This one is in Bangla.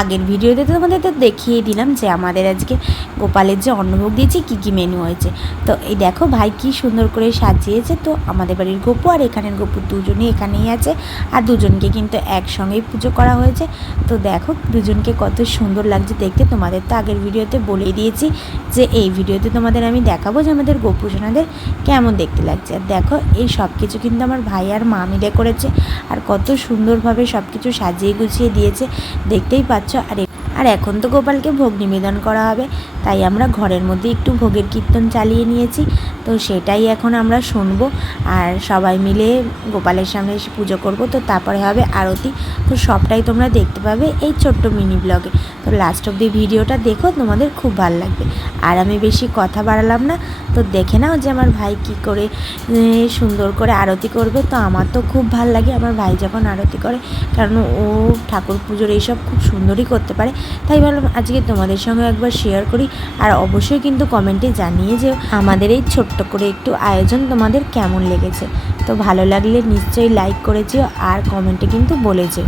আগের ভিডিওতে তো তোমাদের তো দেখিয়ে দিলাম যে আমাদের আজকে গোপালের যে অন্নভোগ দিয়েছি কী কী মেনু হয়েছে। তো এই দেখো ভাই কি সুন্দর করে সাজিয়েছে। তো আমাদের বাড়ির গপু আর এখানের গপু দুজনই এখানেই আছে, আর দুজনকে কিন্তু একসঙ্গেই পুজো করা হয়েছে। তো দেখো দুজনকে কত সুন্দর লাগছে দেখতে। তোমাদের তো আগের ভিডিওতে বলেই দিয়েছি যে এই ভিডিওতে তোমাদের আমি দেখাবো যে আমাদের গপু সোনাদের কেমন দেখতে লাগছে। আর দেখো এই সব কিছু কিন্তু আমার ভাই আর মা মিলে করেছে, আর কত সুন্দরভাবে সব কিছু সাজিয়ে গুছিয়ে দিয়েছে দেখতেই পাচ্ছ। আর এখন তো গোপালকে ভোগ নিবেদন করা হবে, তাই আমরা ঘরের মধ্যে একটু ভোগের কীর্তন চালিয়ে নিয়েছি। তো সেটাই এখন আমরা শুনবো, আর সবাই মিলে গোপালের সামনে এসে পুজো করব। তো তারপরে হবে আরতি। তো সবটাই তোমরা দেখতে পাবে এই ছোট্ট মিনি ব্লগে। তো লাস্ট অব দি ভিডিওটা দেখো, তোমাদের খুব ভালো লাগবে। আর আমি বেশি কথা বাড়ালাম না, তো দেখে নাও যে আমার ভাই কি করে সুন্দর করে আরতি করবে। তো আমার তো খুব ভালো লাগে আমার ভাই যখন আরতি করে, কারণ ও ঠাকুর পুজোর এইসব খুব সুন্দরই করতে পারে। তাই ভাবলাম আজকে তোমাদের সঙ্গে একবার শেয়ার করি। আর অবশ্যই কিন্তু কমেন্টে জানিয়ে যে আমাদের এই ছোট্ট করে একটু আয়োজন তোমাদের কেমন লেগেছে। তো ভালো লাগলে নিশ্চয়ই লাইক করে যেও, আর কমেন্টে কিন্তু বলে যেও।